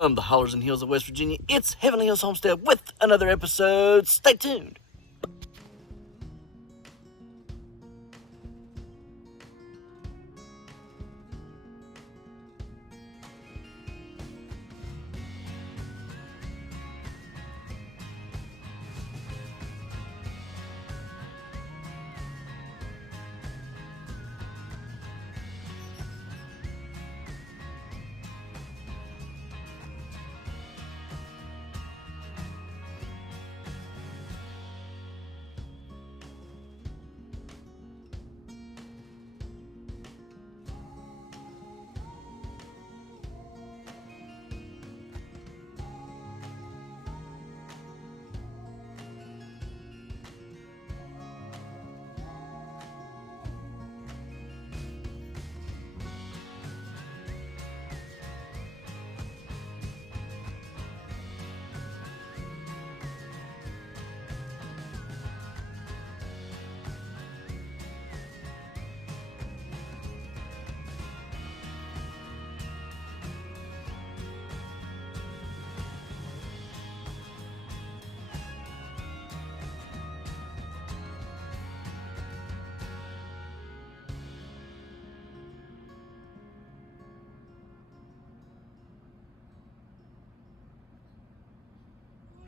From the hollers and hills of West Virginia, it's Heavenly Hills Homestead with another episode. Stay tuned.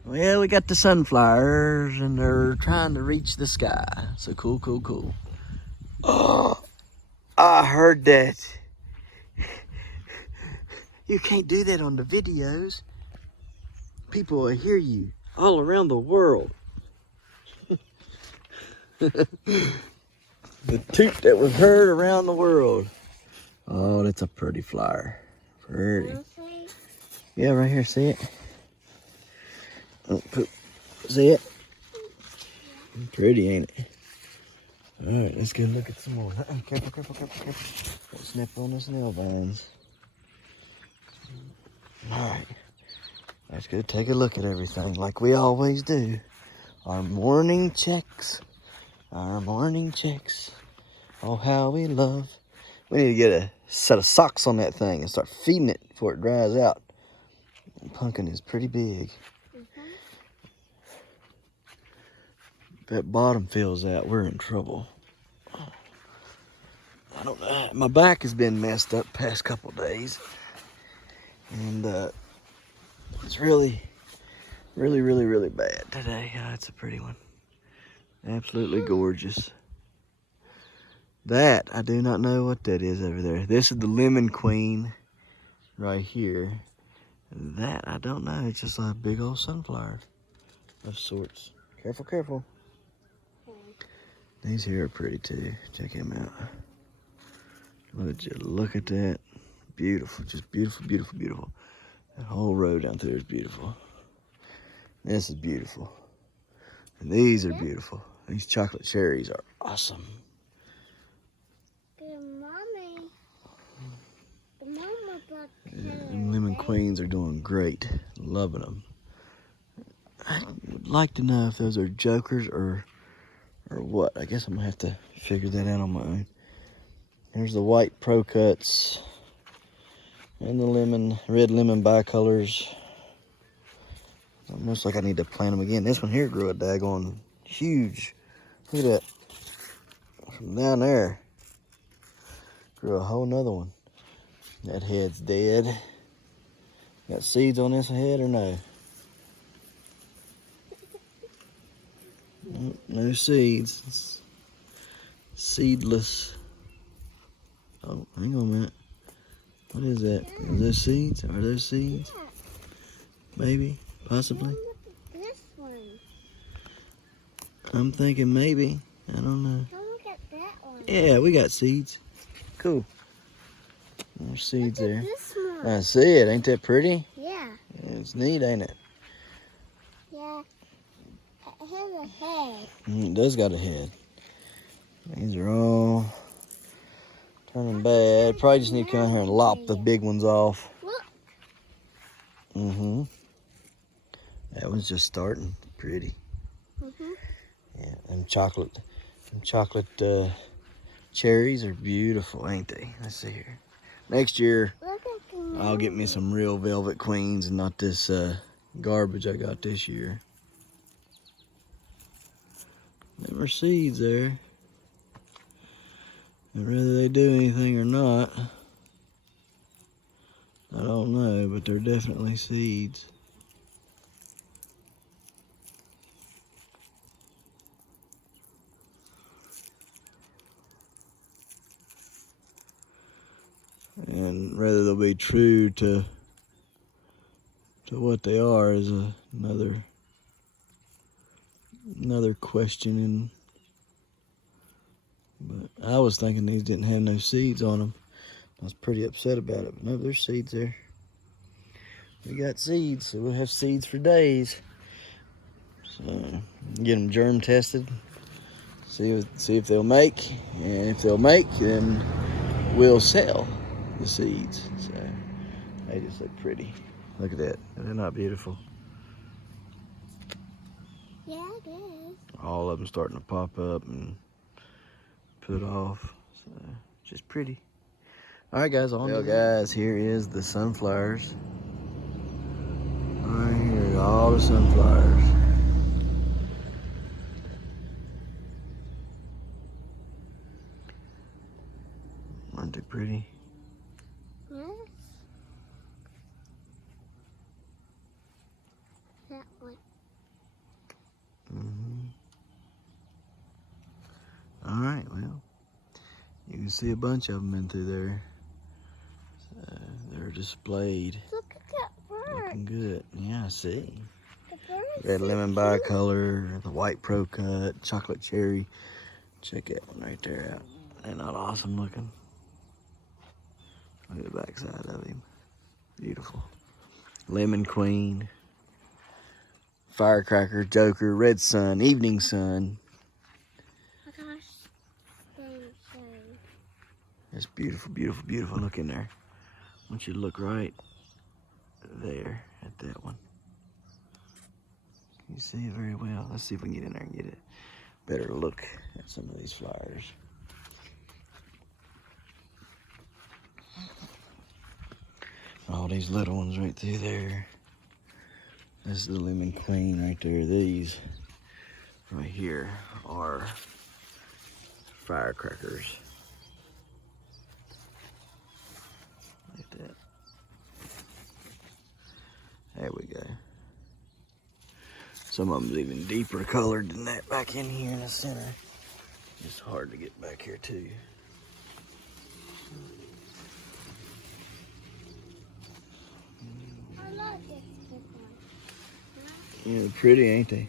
Well, we got the sunflowers and they're trying to reach the sky. So cool, cool, cool. Oh, I heard that. You can't do that on the videos. People will hear you all around the world. The toot that was heard around the world. Oh, that's a pretty flower. Pretty. Yeah, right here, see it? Oh, see it? Pretty, ain't it? Alright, let's go look at some more. Careful, careful, careful, careful. Don't snap on those nail vines. Alright. Let's go take a look at everything like we always do. Our morning checks. Our morning checks. Oh, how we love. We need to get a set of socks on that thing and start feeding it before it dries out. Pumpkin is pretty big. If that bottom fills out, we're in trouble. I don't know. My back has been messed up past couple days. And it's really bad today. Oh, it's a pretty one. Absolutely gorgeous. That, I do not know what that is over there. This is the lemon queen right here. That, I don't know. It's just a big old sunflower of sorts. Careful, careful. These here are pretty too. Check them out. Would you look at that? Beautiful, just beautiful, beautiful, beautiful. That whole road down there is beautiful. This is beautiful. And these are beautiful. These chocolate cherries are awesome. Good mommy. The mama got And lemon queens are doing great. Loving them. I would like to know if those are jokers or what. I guess I'm gonna have to figure that out on my own. Here's the white pro cuts and the red lemon bicolors. Almost like I need to plant them again. This one here grew a daggone huge. Look at that. From down there, grew a whole nother one. That head's dead. Got seeds on this head or no? Nope, no seeds. It's seedless. Oh, hang on a minute. What is that? Are those seeds? Are those seeds? Yeah. Maybe, possibly. Look at this one. I'm thinking maybe. I don't know. Come look at that one. Yeah, we got seeds. Cool. There's seeds Look at there. this one. I see it. Ain't that pretty? Yeah. It's neat, ain't it? Yeah. It has a head. It does got a head. These are all turning bad. Probably just need to come in here and lop the big ones off. Look. Mm-hmm. That one's just starting. Pretty. Mhm. Yeah, them chocolate cherries are beautiful, ain't they? Let's see here. Next year, Look at the I'll get me some real velvet queens and not this garbage I got this year. There are seeds there. And whether they do anything or not, I don't know, but they're definitely seeds. And whether they'll be true to what they are is another question. But I was thinking these didn't have no seeds on them. I was pretty upset about it, but no, there's seeds there. We got seeds, so we'll have seeds for days. So get them germ tested, see if they'll make, and if they'll make, then we'll sell the seeds. So they just look pretty. Look at that. They're not beautiful. Yeah, it is. All of them starting to pop up and put off. So just pretty. All right, guys. Well, guys, here is the sunflowers. Right here, all the sunflowers. Aren't they pretty? Yes. That one. All right, well, you can see a bunch of them in through there. So they're displayed. Look at that bird. Looking good. Yeah, I see. The bird is Red so lemon cute. bicolor, the white pro cut, chocolate cherry. Check that one right there out. Ain't that awesome looking? Look at the backside of him. Beautiful. Lemon queen, firecracker, joker, red sun, evening sun. Oh my gosh. Sunshine. It's beautiful, beautiful, beautiful. Look in there. I want you to look right there at that one. Can you see it very well? Let's see if we can get in there and get a better look at some of these flowers. All these little ones right through there. This is the lemon queen right there. These right here are firecrackers. Like that. There we go. Some of them's even deeper colored than that back in here in the center. It's hard to get back here too. I love this big one. Yeah, pretty, ain't they?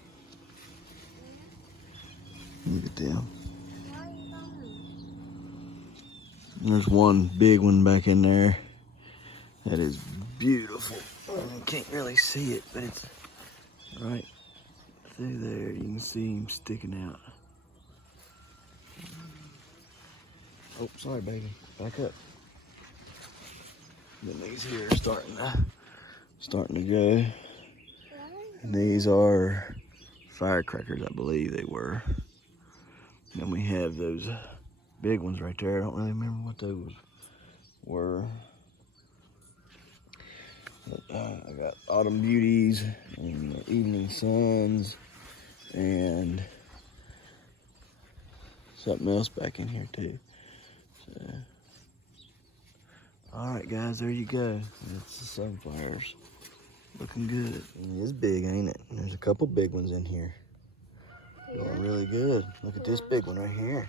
Look at them. Where are you going? There's one big one back in there. That is beautiful. You can't really see it, but it's right through there. You can see him sticking out. Oh, sorry, baby. Back up. Then these here are starting to go. And these are firecrackers, I believe they were. Then we have those big ones right there. I don't really remember what those were. But, I got autumn beauties and evening suns and something else back in here too. So, all right, guys, there you go. That's the sunflowers. Looking good. It is big, ain't it? There's a couple big ones in here. Doing really good. Look at this big one right here.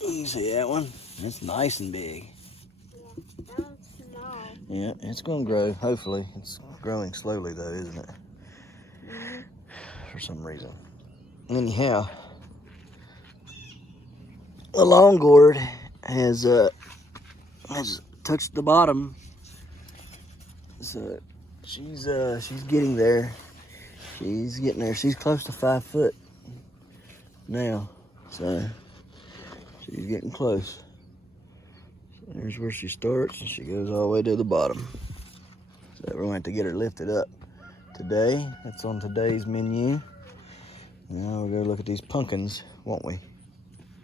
You see that one? That's nice and big. Yeah, that one's small. Yeah, it's gonna grow, hopefully. It's growing slowly though, isn't it? For some reason. Anyhow, the long gourd has touched the bottom. So she's getting there. She's getting there. She's close to 5 foot now. So she's getting close. There's where she starts, and she goes all the way to the bottom. So we're going to have to get her lifted up today. That's on today's menu. Now we're going to look at these pumpkins, won't we?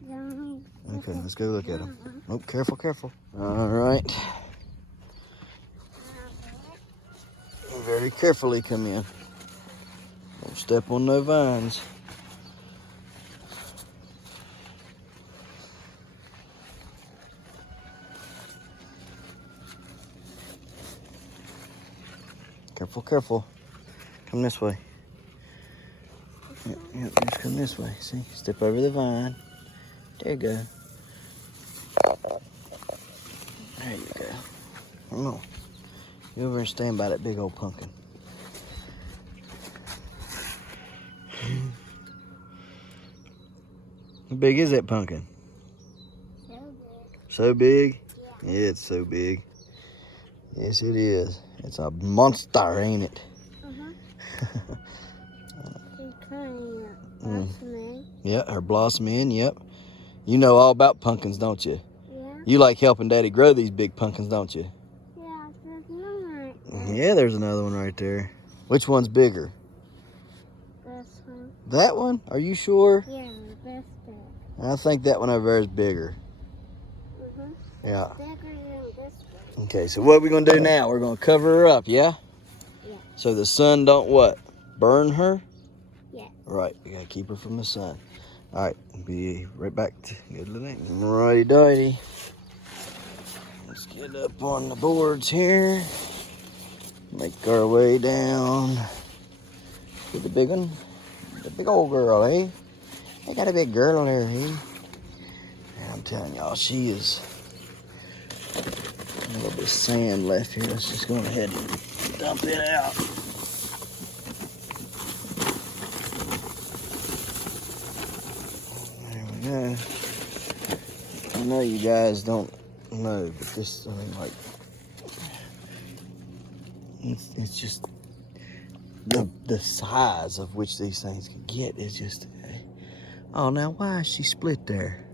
Yeah. Okay, let's go look at them. Oh, careful, careful. All right. very carefully come in. Don't step on no vines. Careful, careful. Come this way. Yep, just come this way. See, step over the vine. There you go. There you go. Come on. You over and stand by that big old pumpkin. How big is that pumpkin? So big. So big? Yeah. Yeah, it's so big. Yes, it is. It's a monster, ain't it? Blossoming. Yeah, her blossoming, yep. You know all about pumpkins, don't you? Yeah. You like helping Daddy grow these big pumpkins, don't you? Yeah, there's one right there. Yeah, there's another one right there. Which one's bigger? This one. That one? Are you sure? Yeah, this big. I think that one over there is bigger. Yeah. Bigger than this one. Okay, so what are we going to do now? We're going to cover her up, yeah? Yeah. So the sun don't what? Burn her? Yeah. Right, we got to keep her from the sun. All right, be right back to good little righty doity. Let's get up on the boards here. Make our way down to the big one. The big old girl, eh? They got a big girl there, eh? And I'm telling y'all, she is a little bit of sand left here. Let's just go ahead and dump it out. There we go. I know you guys don't know, but this, I mean, like, it's just the size of which these things can get is just, oh, now why is she split there?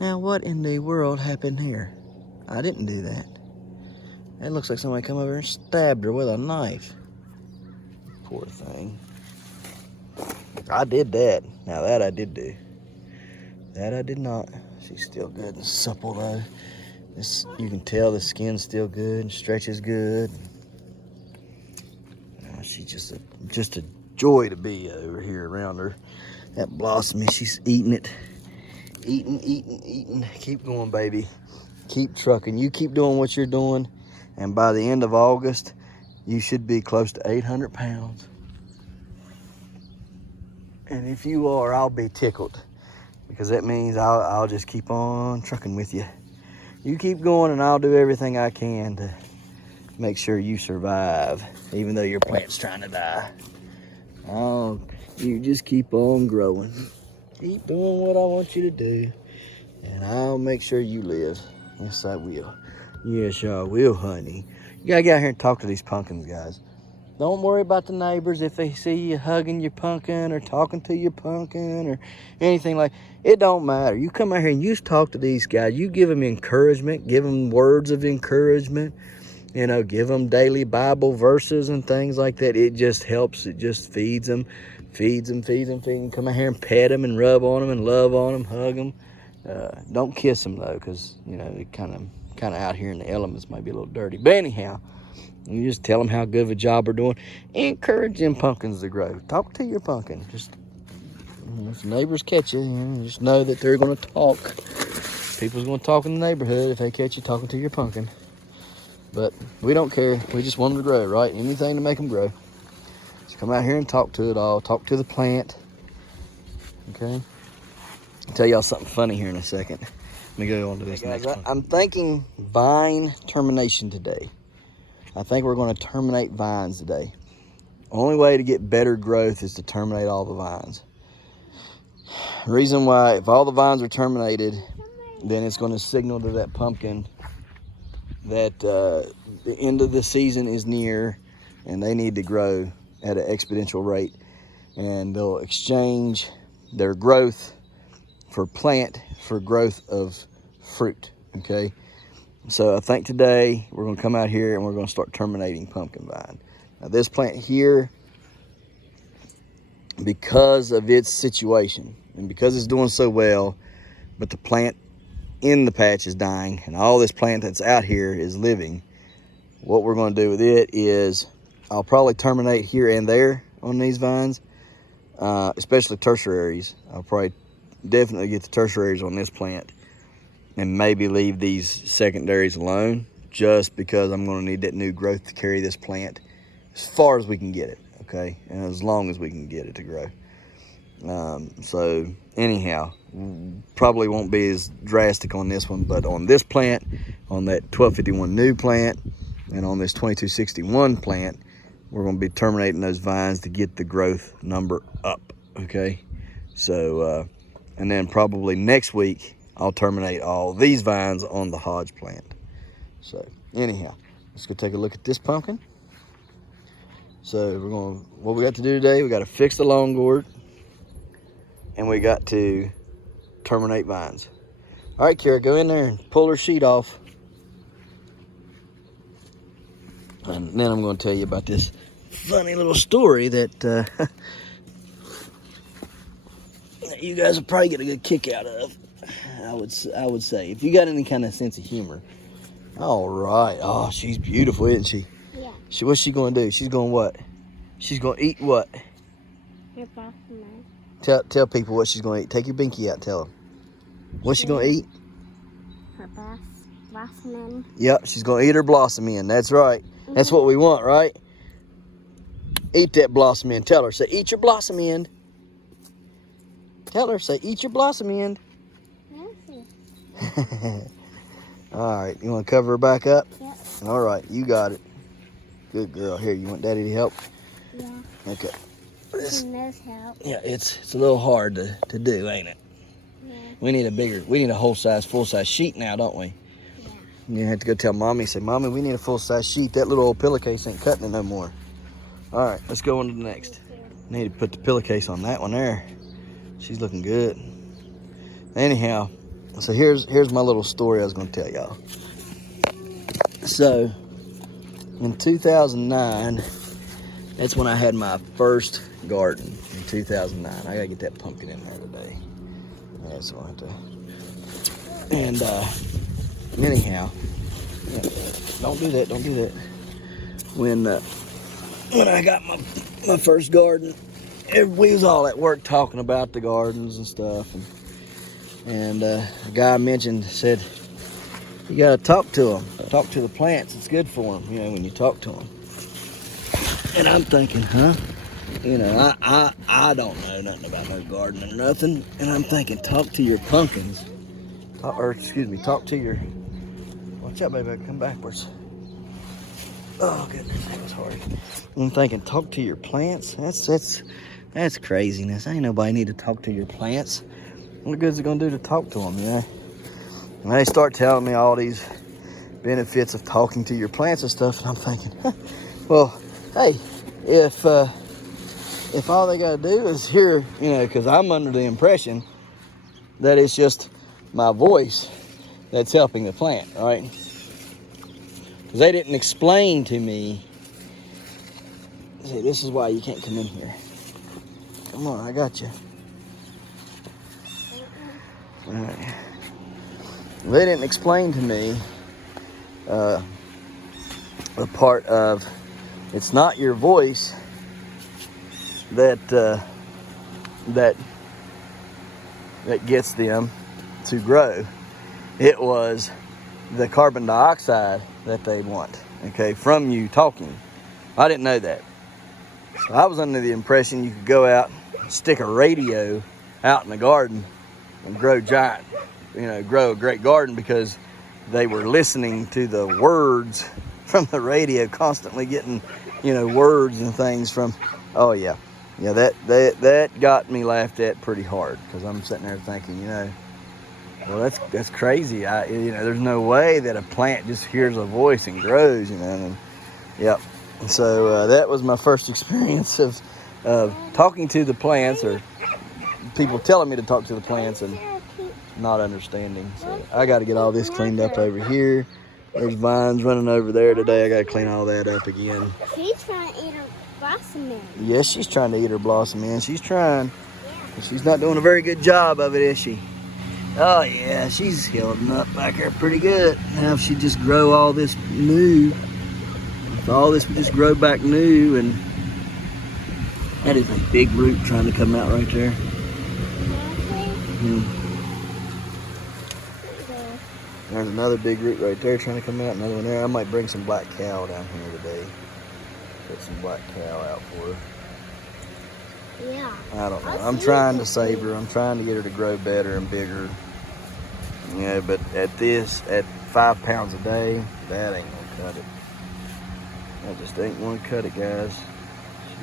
Now what in the world happened here? I didn't do that. It looks like somebody come over and stabbed her with a knife. Poor thing. I did that. Now that I did do. That I did not. She's still good and supple though. This, you can tell the skin's still good and stretches good. She's just a joy to be over here around her. That blossoming, she's eating it. Eating. Keep going, baby. Keep trucking. You keep doing what you're doing. And by the end of August, you should be close to 800 pounds. And if you are, I'll be tickled. Because that means I'll just keep on trucking with you. You keep going and I'll do everything I can to make sure you survive, even though your plant's trying to die. Oh, you just keep on growing. Keep doing what I want you to do, and I'll make sure you live. Yes, I will. Yes, I will, honey. You gotta get out here and talk to these pumpkins, guys. Don't worry about the neighbors if they see you hugging your pumpkin or talking to your pumpkin or anything like. It don't matter. You come out here and you talk to these guys. You give them encouragement, give them words of encouragement. You know, give them daily Bible verses and things like that. It just helps. It just feeds them. Come out here and pet them and rub on them and love on them, hug them. Don't kiss them though, because you know it kind of out here in the elements might be a little dirty. But anyhow, you just tell them how good of a job we're doing. Encourage them pumpkins to grow. Talk to your pumpkin. Just if neighbors catch you, just know that they're going to talk. People's going to talk in the neighborhood if they catch you talking to your pumpkin. But we don't care. We just want them to grow, right? Anything to make them grow. So come out here and talk to it all. Talk to the plant. Okay? I'll tell y'all something funny here in a second. Let me go on to this next one. I'm thinking vine termination today. I think we're going to terminate vines today. Only way to get better growth is to terminate all the vines. Reason why, if all the vines are terminated, then it's going to signal to that pumpkin that the end of the season is near and they need to grow at an exponential rate, and they'll exchange their growth for growth of fruit. Okay, so I think today we're going to come out here and we're going to start terminating pumpkin vine. Now this plant here, because of its situation and because it's doing so well, but the plant in the patch is dying and all this plant that's out here is living, what we're going to do with it is I'll probably terminate here and there on these vines, especially tertiaries. I'll probably definitely get the tertiaries on this plant and maybe leave these secondaries alone, just because I'm going to need that new growth to carry this plant as far as we can get it, okay? And as long as we can get it to grow. So anyhow, probably won't be as drastic on this one, but on this plant, on that 1251 new plant, and on this 2261 plant, we're going to be terminating those vines to get the growth number up, okay? So, and then probably next week, I'll terminate all these vines on the Hodge plant. So anyhow, let's go take a look at this pumpkin. So what we got to do today, we got to fix the lawn gourd, and we got to terminate vines. All right, Kara, go in there and pull her sheet off. And then I'm going to tell you about this funny little story that, that you guys will probably get a good kick out of. I would say, if you got any kind of sense of humor. All right. Oh, she's beautiful, isn't she? Yeah. What's she going to do? She's going what? She's going to eat what? Your blossom. Tell people what she's going to eat. Take your binky out. Tell them. What's she going to eat? Her blossom. Yep, she's going to eat her blossom in. That's right. That's what we want, right? Eat that blossom end. Tell her. Say, eat your blossom end. Tell her. Say, eat your blossom end. All right. You want to cover her back up? Yep. All right. You got it. Good girl. Here, you want Daddy to help? Yeah. Okay. She knows help. Yeah, it's a little hard to do, ain't it? Yeah. We need a full-size sheet now, don't we? Yeah. You have to go tell Mommy, say, Mommy, we need a full-size sheet. That little old pillowcase ain't cutting it no more. All right, let's go on to the next. Need to put the pillowcase on that one there. She's looking good. Anyhow, so here's my little story I was going to tell y'all. So, in 2009, that's when I had my first garden, in 2009. I got to get that pumpkin in there today. That's what I have to. And, anyhow, don't do that. When I got my first garden, we was all at work talking about the gardens and stuff, and a guy said, you gotta talk to them, talk to the plants. It's good for them, when you talk to them. And I'm thinking, huh? I don't know nothing about no gardening or nothing, and I'm thinking, talk to your pumpkins. Talk to your. Watch out, baby, I come backwards. Oh goodness, that was hard. I'm thinking, talk to your plants. That's craziness. Ain't nobody need to talk to your plants. What good is it gonna do to talk to them? And they start telling me all these benefits of talking to your plants and stuff, and I'm thinking, well, hey, if all they gotta do is hear, because I'm under the impression that it's just my voice that's helping the plant, right? Because they didn't explain to me. See, this is why you can't come in here. Come on, I got you. All right. They didn't explain to me the part of it's not your voice that gets them to grow. It was the carbon dioxide that they want, okay, from you talking. I didn't know that. So I was under the impression you could go out and stick a radio out in the garden and grow giant, grow a great garden, because they were listening to the words from the radio, constantly getting, words and things from, oh yeah. Yeah, that got me laughed at pretty hard, because I'm sitting there thinking, well, that's crazy. There's no way that a plant just hears a voice and grows, and yep. So that was my first experience of talking to the plants, or people telling me to talk to the plants and not understanding. So I got to get all this cleaned up over here. There's vines running over there today. I got to clean all that up again. She's trying to eat her blossom in. Yes, she's trying to eat her blossom in. She's trying. Yeah. She's not doing a very good job of it, is she? Oh yeah, she's healing up back there pretty good. Now if she just grow all this new if all this would just grow back new, and that is a big root trying to come out right there. There's another big root right there trying to come out, another one there. I might bring some black cow down here today. Put some black cow out for her. Yeah. I don't know. I'm trying to save her. I'm trying to get her to grow better and bigger. Yeah, but at 5 pounds a day, that ain't gonna cut it. That just ain't gonna cut it, guys.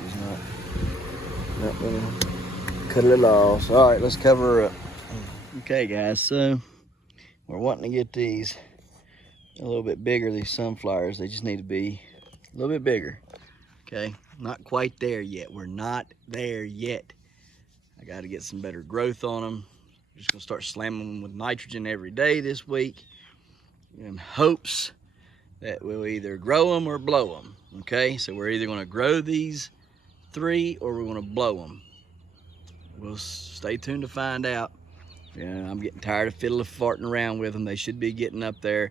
She's not gonna cut it at all. So, all right, let's cover her up. Okay, guys, so we're wanting to get these a little bit bigger, these sunflowers. They just need to be a little bit bigger. Okay, not quite there yet. We're not there yet. I got to get some better growth on them. I'm just gonna start slamming them with nitrogen every day this week in hopes that we'll either grow them or blow them. Okay, so we're either gonna grow these 3 or we're gonna blow them. We'll stay tuned to find out. Yeah, I'm getting tired of fiddling farting around with them. They should be getting up there.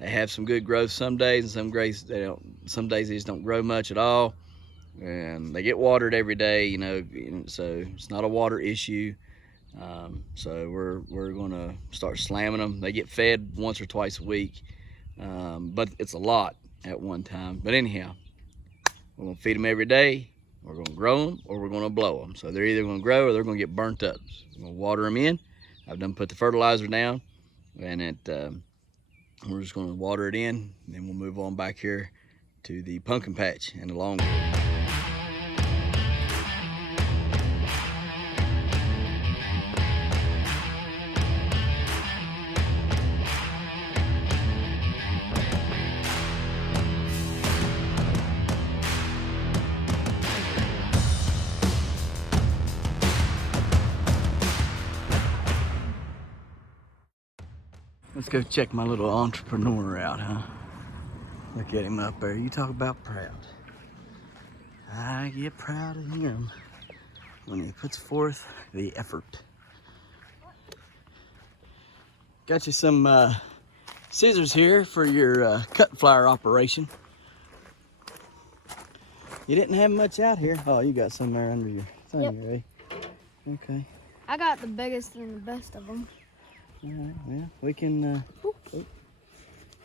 They have some good growth some days, and some days they don't. Some days they just don't grow much at all. And they get watered every day, you know, so it's not a water issue. So we're gonna start slamming them. They get fed once or twice a week, but it's a lot at one time. But anyhow, we're gonna feed them every day. We're gonna grow them or we're gonna blow them. So they're either gonna grow or they're gonna get burnt up. So we're gonna water them in. I've done put the fertilizer down, and we're just gonna water it in. And then we'll move on back here to the pumpkin patch and the longwood. Let's go check my little entrepreneur out, huh? Look at him up there. You talk about proud. I get proud of him when he puts forth the effort. Got you some scissors here for your cut flower operation. You didn't have much out here. Oh, you got some there under your thing, Yep. eh? Okay. I got the biggest and the best of them. All right, well, we can, all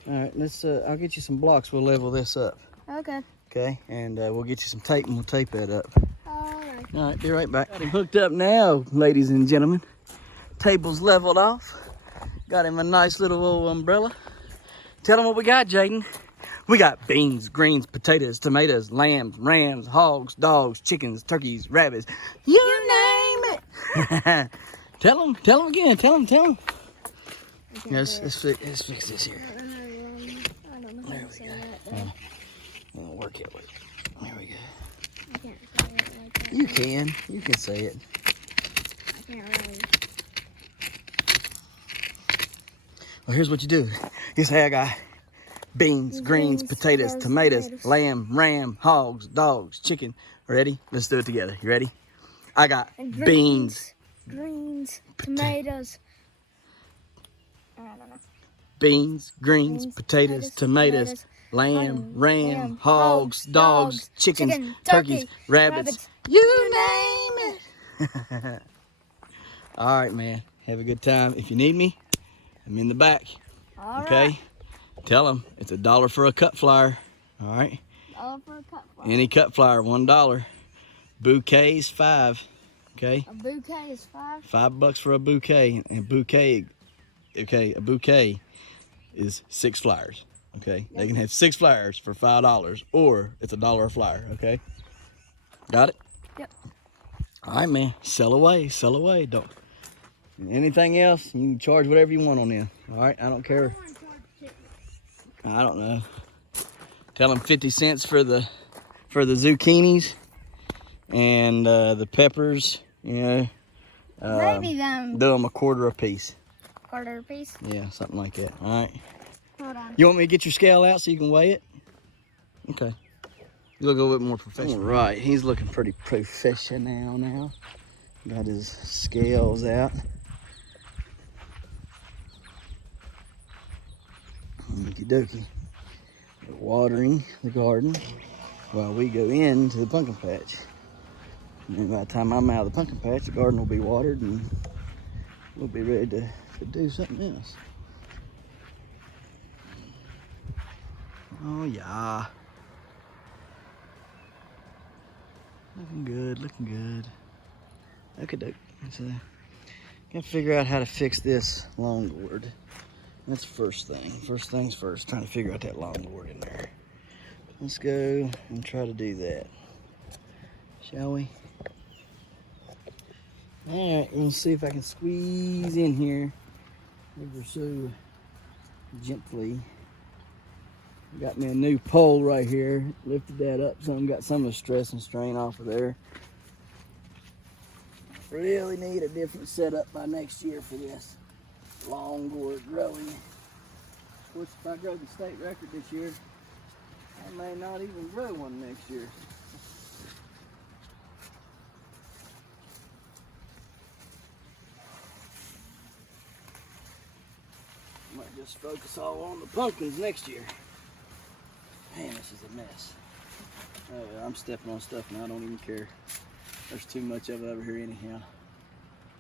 right, let's, I'll get you some blocks. We'll level this up. Okay. Okay, and we'll get you some tape and we'll tape that up. Alright. All right, be right back. Got him hooked up now, ladies and gentlemen. Table's leveled off. Got him a nice little old umbrella. Tell him what we got, Jaden. We got beans, greens, potatoes, tomatoes, lambs, rams, hogs, dogs, chickens, turkeys, rabbits. You name it. Tell him again. Tell him. Let's fix this here. I don't know how to say that. We'll work it with. There we go. I can't say it like that. You can say it. I can't really. Well, here's what you do. You say I got beans, greens, potatoes, tomatoes, lamb, ram, hogs, dogs, chicken. Ready? Let's do it together. You ready? I got beans, greens, tomatoes. I don't know. beans, greens, potatoes, tomatoes, lamb, ram, hogs, dogs, chickens, turkeys, rabbits. You name it. All right, man. Have a good time. If you need me, I'm in the back. All okay? right. Tell them it's $1 for a cut flower. All right? $1 for a cut flower. Any cut flower, $1. Bouquets, $5. Okay? A bouquet is $5? $5 for a bouquet. And a bouquet is 6 flowers. Okay? Yep. They can have 6 flowers for $5, or it's $1 a flower. Okay? Got it? Yep. All right, man. Sell away. Don't. Anything else, you can charge whatever you want on them. All right? I don't care. I don't know. Tell them 50 cents for the zucchinis and the peppers. You know. Maybe them. Do them $1/4 a piece. $1/4 a piece? Yeah, something like that. All right. Hold on. You want me to get your scale out so you can weigh it? Okay. You look a little bit more professional. All right, he's looking pretty professional now. Got his scales out. Okie dokie. watering the garden while we go into the pumpkin patch. And then by the time I'm out of the pumpkin patch, the garden will be watered and we'll be ready to do something else. Oh yeah. Looking good, looking good. Okay, doke. So, gotta figure out how to fix this long gourd. That's the first thing. First things first, trying to figure out that long gourd in there. Let's go and try to do that. Shall we? All right, we'll see if I can squeeze in here ever so gently. Got me a new pole right here. Lifted that up some, got some of the stress and strain off of there. Really need a different setup by next year for this long gourd growing. Of course, if I grow the state record this year, I may not even grow one next year. Might just focus all on the pumpkins next year. Man, this is a mess. I'm stepping on stuff and I don't even care. There's too much of it over here anyhow.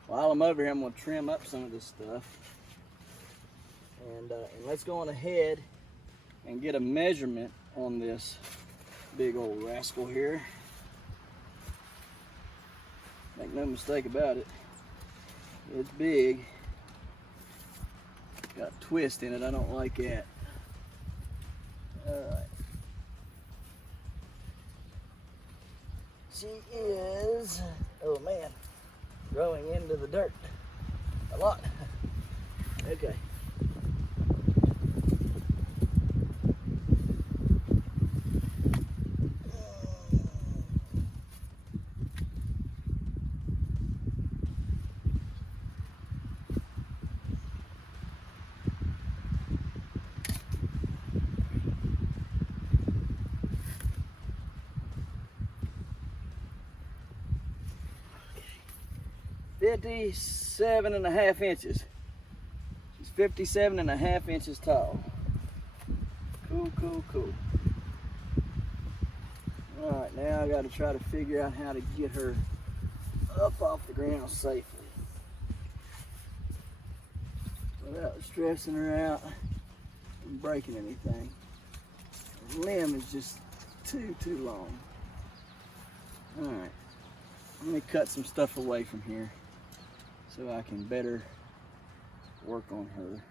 While I'm over here, I'm going to trim up some of this stuff. And let's go on ahead and get a measurement on this big old rascal here. Make no mistake about it. It's big. Got a twist in it. I don't like that. Alright. She is, oh man, growing into the dirt a lot. Okay. Fifty-seven and a half inches. She's 57 and a half inches tall. Cool, cool, cool. All right, now I got to try to figure out how to get her up off the ground safely without stressing her out and breaking anything. The limb is just too long. All right, let me cut some stuff away from here so I can better work on her.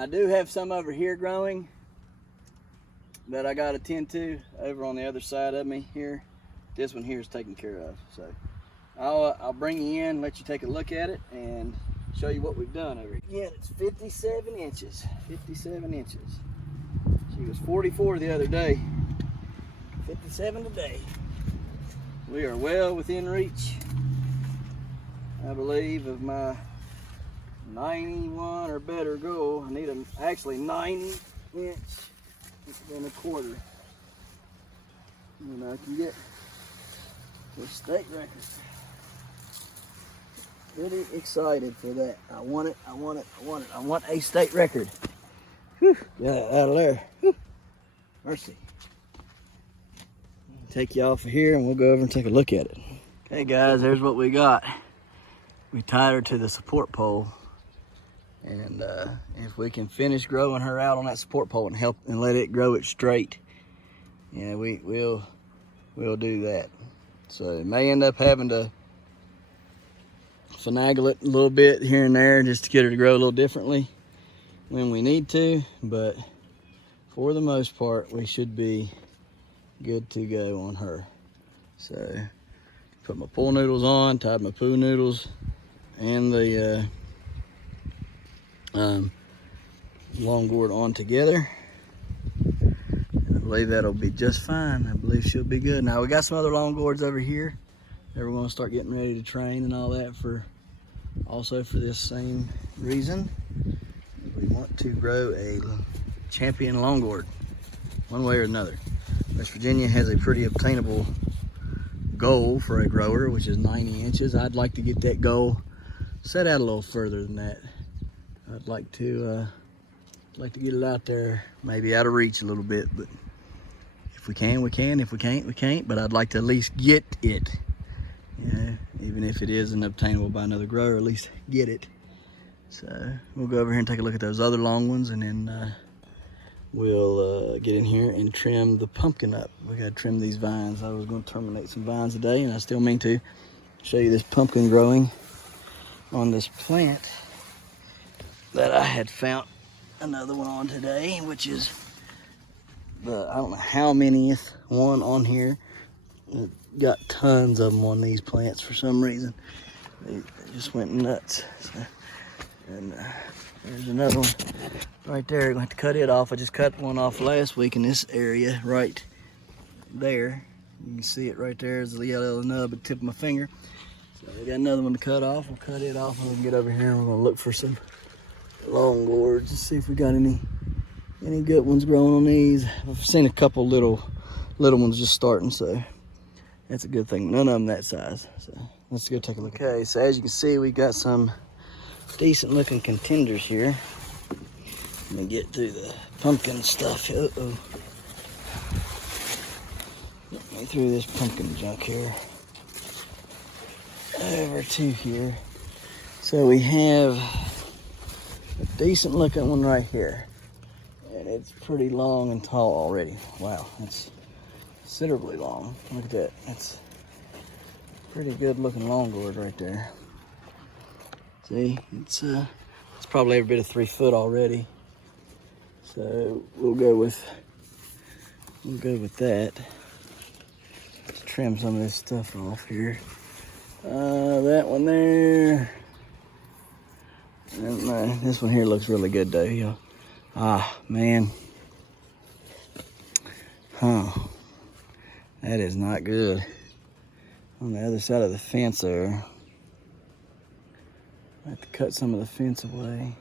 I do have some over here growing. that I got to tend to over on the other side of me here. This one here is taken care of. So I'll bring you in, let you take a look at it, and show you what we've done over here. Again, it's 57 inches. 57 inches. She was 44 the other day. 57 today. We are well within reach, I believe, of my 91 or better goal. I need actually 90 inch and a quarter. And I can get the state record. Pretty excited for that. I want it, I want it, I want it. I want a state record. Whew, got it out of there. Whew. Mercy. Take you off of here and we'll go over and take a look at it. Okay guys, there's what we got. We tied her to the support pole. And if we can finish growing her out on that support pole and help and let it grow it straight, yeah, we'll do that. So it may end up having to finagle it a little bit here and there just to get her to grow a little differently when we need to, but for the most part we should be good to go on her. So put my pool noodles on, tied my poo noodles and the long gourd on together. And I believe that'll be just fine. I believe she'll be good. Now we got some other long gourds over here that we're going to start getting ready to train and all that also for this same reason. We want to grow a champion long gourd one way or another. West Virginia has a pretty obtainable goal for a grower, which is 90 inches. I'd like to get that goal set out a little further than that. I'd like to get it out there, maybe out of reach a little bit, but if we can, we can. If we can't, we can't. But I'd like to at least get it. Yeah, even if it isn't obtainable by another grower, at least get it. So we'll go over here and take a look at those other long ones, and then we'll get in here and trim the pumpkin up. We gotta trim these vines. I was gonna terminate some vines today, and I still mean to show you this pumpkin growing on this plant that I had found another one on today, which is I don't know how manyth one on here. It got tons of them on these plants for some reason. They just went nuts. So, and there's another one right there. I'm gonna have to cut it off. I just cut one off last week in this area right there. You can see it right there. There's the yellow nub at the tip of my finger. So we got another one to cut off. We'll cut it off and we can get over here and we're gonna look for some long gourds to see if we got any good ones growing on these. I've seen a couple little ones just starting, so that's a good thing. None of them that size. So let's go take a look. Okay, so as you can see, we got some decent looking contenders here. Let me get through the pumpkin stuff. Uh-oh. Get me through this pumpkin junk here. Over to here. So we have a decent looking one right here. And it's pretty long and tall already. Wow, that's considerably long. Look at that. That's pretty good looking long gourd right there. See, it's probably every bit of 3 foot already. So we'll go with that. Let's trim some of this stuff off here. That one there. And this one here looks really good though. You know. Ah, man. Huh. That is not good. On the other side of the fence there. I have to cut some of the fence away.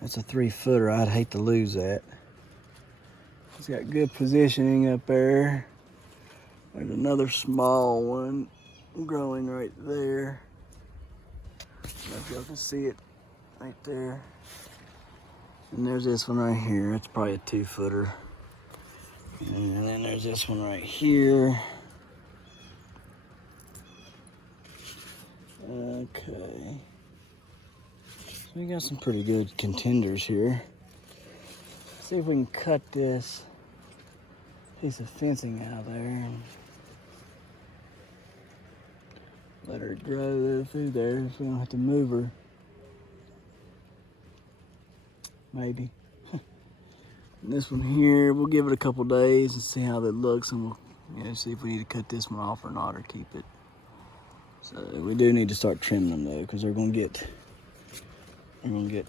That's a 3 footer. I'd hate to lose that. It's got good positioning up there. There's another small one growing right there. I don't know if y'all can see it right there. And there's this one right here. It's probably a 2 footer. And then there's this one right here. Okay. So we got some pretty good contenders here. Let's see if we can cut this piece of fencing out of there and let her grow through there so we don't have to move her. Maybe. And this one here, we'll give it a couple days and see how that looks, and we'll see if we need to cut this one off or not, or keep it. So we do need to start trimming them though, because they're gonna get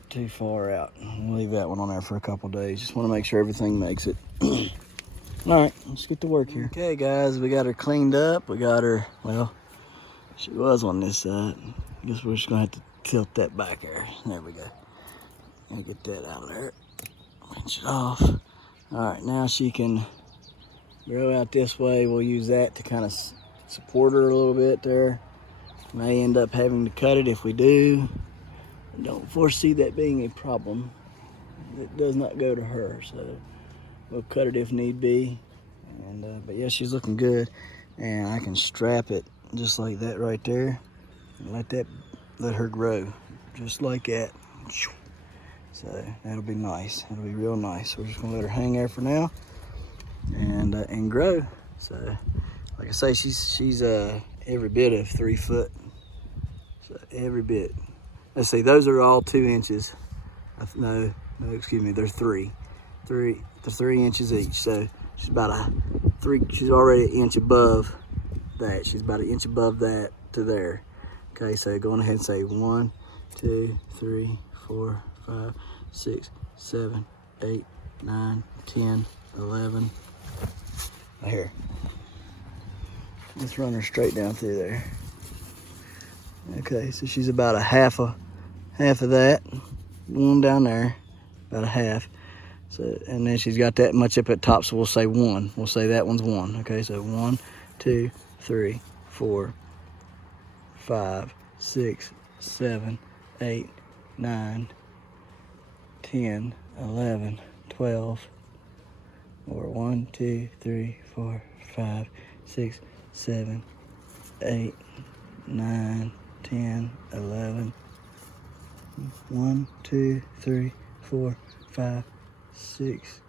too far out. We'll leave that one on there for a couple days. Just want to make sure everything makes it. All right, let's get to work here. Okay, guys, we got her cleaned up. We got her, well, she was on this side. I guess we're just gonna have to tilt that back there. There we go. And get that out of there. Pinch it off. All right, now she can grow out this way. We'll use that to kind of support her a little bit there. May end up having to cut it if we do. I don't foresee that being a problem. It does not go to her, so we'll cut it if need be. And but yeah, she's looking good, and I can strap it just like that right there, and let her grow just like that. So that'll be nice. It'll be real nice. We're just gonna let her hang there for now, and grow. So, like I say, she's every bit of 3 foot. So every bit. Let's see, those are all 2 inches. No, excuse me, they're 3. They're 3 inches each. So she's about she's already an inch above that. She's about an inch above that to there. Okay, so going ahead and say 1, 2, 3, 4, 5, 6, 7, 8, 9, 10, 11. Right here. Let's run her straight down through there. Okay, so she's about a half of that. One down there, about a half. So, and then she's got that much up at top, so we'll say 1. We'll say that one's 1. Okay, so 1, 2, 3, 4, 5, 6, 7, 8, 9, 10, 11, 12, or 1, 2, 3, 4, 5, 6, 7, 8, 9, 10, 11. 1, 2, 3, 4, 5, 6,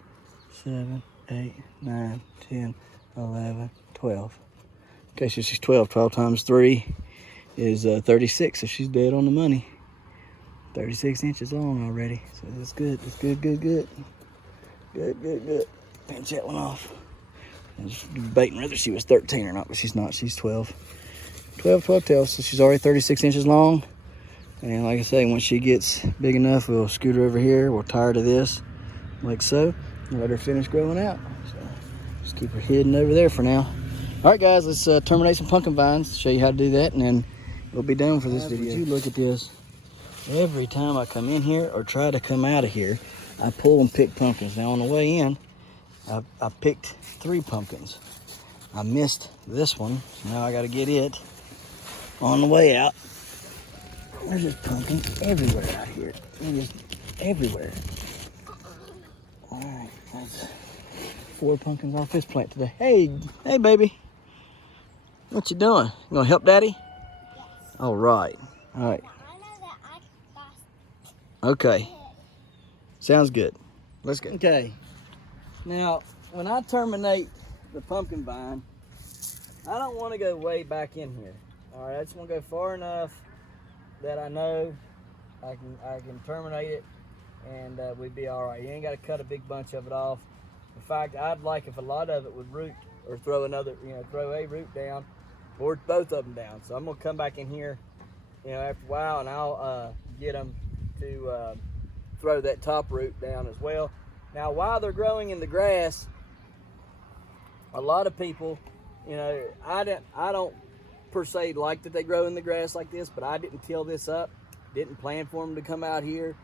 7, 8, 9, 10, 11, 12. Okay, so she's 12. 12 times 3 is 36, so she's dead on the money. 36 inches long already, so that's good. That's good. Good. Pinch that one off. I was debating whether she was 13 or not, but she's not. She's 12. 12 tails, so she's already 36 inches long. And like I say, once she gets big enough, we'll scoot her over here. We'll tie her to this, like so, and let her finish growing out. So just keep her hidden over there for now. All right, guys, let's terminate some pumpkin vines, show you how to do that, and then we'll be done for this video. Would you look at this? Every time I come in here or try to come out of here, I pull and pick pumpkins. Now on the way in, I picked 3 pumpkins. I missed this one, so now I got to get it on the way out. There's just pumpkins everywhere out here. It is everywhere. All right, that's 4 pumpkins off this plant today. Hey, baby. What you doing? You gonna help Daddy? Yes. All right. Okay. Sounds good. Let's go. Okay. Now, when I terminate the pumpkin vine, I don't want to go way back in here. All right, I just want to go far enough that I know I can terminate it, and we'd be all right. You ain't got to cut a big bunch of it off. In fact, I'd like if a lot of it would root or throw a root down, or both of them down. So I'm gonna come back in here, after a while, and I'll get them to throw that top root down as well. Now, while they're growing in the grass, a lot of people, I don't per se like that they grow in the grass like this, but I didn't till this up, didn't plan for them to come out here.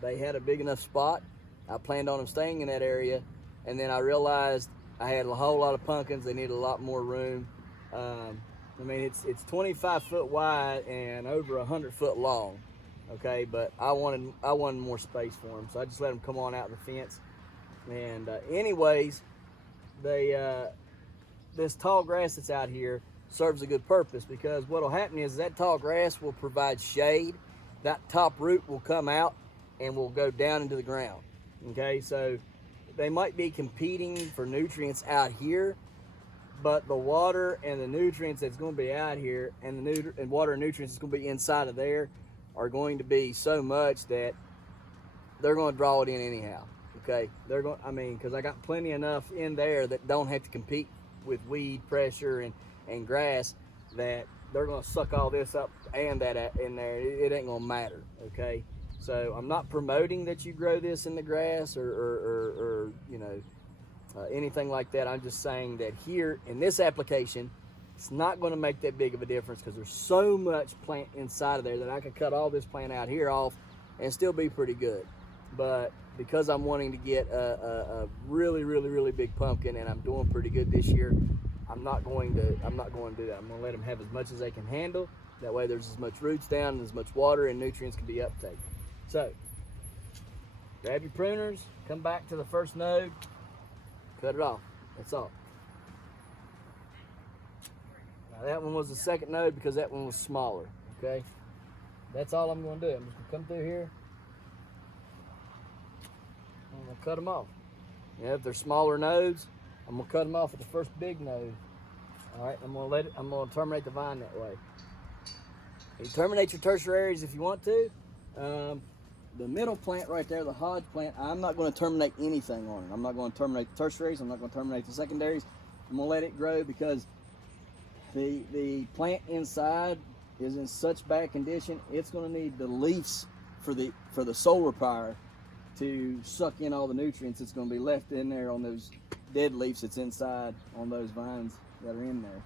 They had a big enough spot. I planned on them staying in that area, and then I realized I had a whole lot of pumpkins. They needed a lot more room. It's 25 foot wide and over 100 foot long. Okay, but I wanted more space for them, so I just let them come on out the fence. And anyways, this tall grass that's out here serves a good purpose, because what will happen is that tall grass will provide shade. That top root will come out and will go down into the ground. Okay, so they might be competing for nutrients out here, but the water and the nutrients that's going to be out here, and the water and nutrients that's going to be inside of there, are going to be so much that they're going to draw it in anyhow. Okay, they're going. I mean, because I got plenty enough in there that don't have to compete with weed pressure and grass, that they're going to suck all this up and that in there. It ain't going to matter. Okay, so I'm not promoting that you grow this in the grass or you know, anything like that. I'm just saying that here in this application, it's not going to make that big of a difference because there's so much plant inside of there that I could cut all this plant out here off and still be pretty good. But because I'm wanting to get a really big pumpkin, and I'm doing pretty good this year, I'm not going to do that. I'm going to let them have as much as they can handle. That way there's as much roots down and as much water and nutrients can be uptaken. So grab your pruners, come back to the first node, cut it off. That's all. Now that one was the second node because that one was smaller. Okay, that's all I'm going to do. I'm just going to come through here. I'm going to cut them off. Yeah, if they're smaller nodes, I'm going to cut them off at the first big node. All right, I'm going to terminate the vine that way. You terminate your tertiaries if you want to. The middle plant right there, the Hodge plant, I'm not going to terminate anything on it. I'm not going to terminate the tertiaries. I'm not going to terminate the secondaries. I'm going to let it grow because the plant inside is in such bad condition. It's going to need the leaves for the solar power to suck in all the nutrients that's going to be left in there on those dead leaves that's inside on those vines that are in there.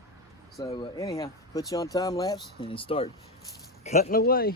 So anyhow, put you on time lapse and start cutting away.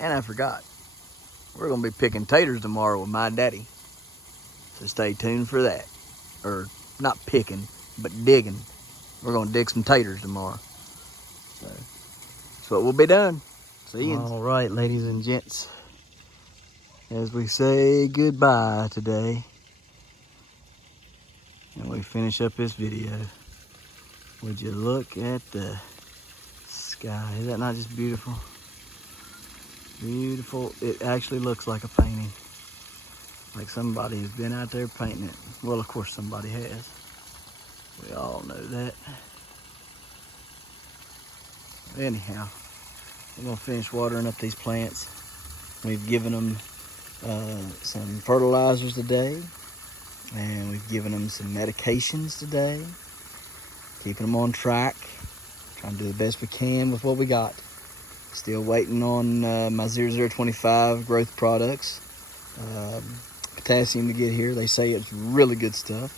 And I forgot, we're going to be picking taters tomorrow with my daddy. So stay tuned for that. Or not picking, but digging. We're going to dig some taters tomorrow. So that's what we'll be doing. See you. All right, ladies and gents. As we say goodbye today, and we finish up this video, would you look at the sky? Is that not just beautiful? Beautiful. It actually looks like a painting. Like somebody has been out there painting it. Well, of course somebody has. We all know that. Anyhow, we're gonna finish watering up these plants. We've given them some fertilizers today, and we've given them some medications today, keeping them on track, trying to do the best we can with what we got. Still waiting on my 0025 growth products, potassium to get here. They say it's really good stuff.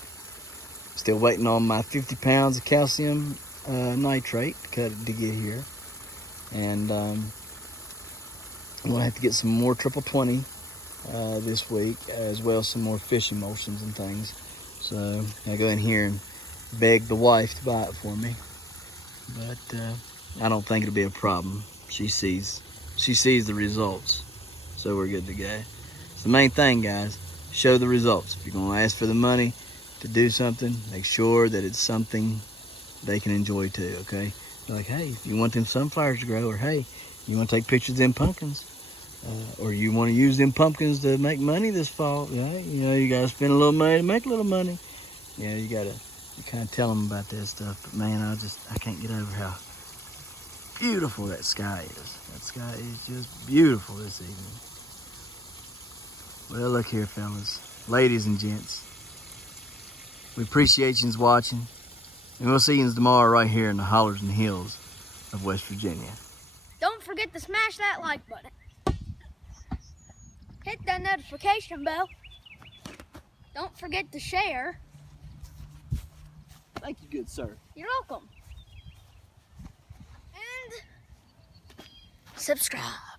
Still waiting on my 50 pounds of calcium nitrate to get here. And I'm gonna have to get some more triple 20 this week, as well as some more fish emulsions and things. So I go in here and beg the wife to buy it for me, but I don't think it'll be a problem. She sees the results, so we're good to go. It's the main thing, guys. Show the results. If you're gonna ask for the money to do something, make sure that it's something they can enjoy too. Okay, like, hey, if you want them sunflowers to grow, or hey, you want to take pictures of them pumpkins, or you want to use them pumpkins to make money this fall, right? You know, you gotta spend a little money to make a little money. You know, you kind of tell them about that stuff. But man, I can't get over how beautiful that sky is. That sky is just beautiful this evening. Well, look here, fellas, ladies and gents. We appreciate you watching, and we'll see you tomorrow right here in the hollers and hills of West Virginia. Don't forget to smash that like button. Hit that notification bell. Don't forget to share. Thank you, good sir. You're welcome. And subscribe.